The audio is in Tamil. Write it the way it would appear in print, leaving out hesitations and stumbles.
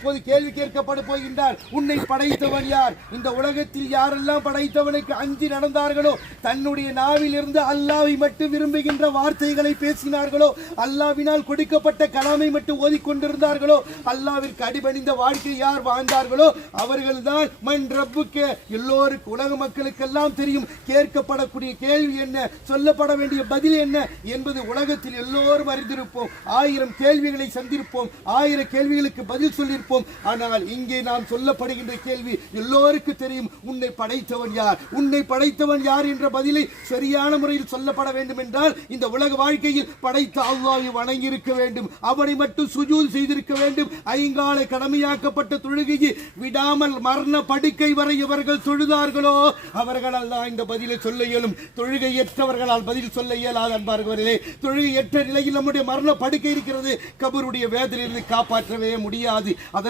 இப்போது கேள்வி கேட்கப்பட போகின்றார். உன்னை படைத்தவன் யார்? இந்த உலகத்தில் யாரெல்லாம் படைத்தவனுக்கு அஞ்சி நடந்தார்களோ, தன்னுடைய நாவில் இருந்து அல்லாஹ்வை மட்டும் விரும்புகின்ற வார்த்தைகளை பேசினார்களோ, அல்லாஹ்வினால் கொடுக்கப்பட்ட கலாமை மட்டும் ஓதிக்கொண்டிருந்தார்களோ, அல்லாஹ்விற்கு அடிபணிந்த வாழ்க்கை யார் வாழ்ந்தார்களோ அவர்கள்தான் மன் ரப்புக்கு. எல்லோருக்கும் உலக மக்களுக்கெல்லாம் தெரியும் கேட்கப்படக்கூடிய கேள்வி என்ன, சொல்லப்பட வேண்டிய பதில் என்ன என்பது உலகத்தில் எல்லோரும் அறிந்திருப்போம். 1000 கேள்விகளை சந்திருப்போம், 1000 கேள்விகளுக்கு பதில் சொல்லியிருப்போம். ஆனால் இங்கே நாம் சொல்லப்படுகின்ற கேள்வி எல்லோருக்கும் தெரியும். உன்னை படைத்தவன் யார், உன்னை படைத்தவன் யார் என்ற பதிலை சரியான முறையில் சொல்லப்பட வேண்டும் என்றால் இந்த உலக வாழ்க்கையில் படைத்த அல்லாஹ்வை வணங்கி இருக்க வேண்டும், அவனை மட்டும் சுஜூத் செய்திருக்க வேண்டும். ஐங்கால கடமையாக்கப்பட்ட தொழுகையை விடாமல் மரண படுக்கை வரை எவர்கள் தொழுதார்களோ அவர்களால் தான் இந்த பதிலை சொல்ல இயலும். தொழுகையற்றவர்களால் பதில் சொல்ல இயலாது. அன்பார்களே, தொழுகையற்ற நிலையில் நம்முடைய மரண படுக்கை இருக்கிறது, கபருடைய வேதனையிலிருந்து காப்பாற்றவே முடியாது.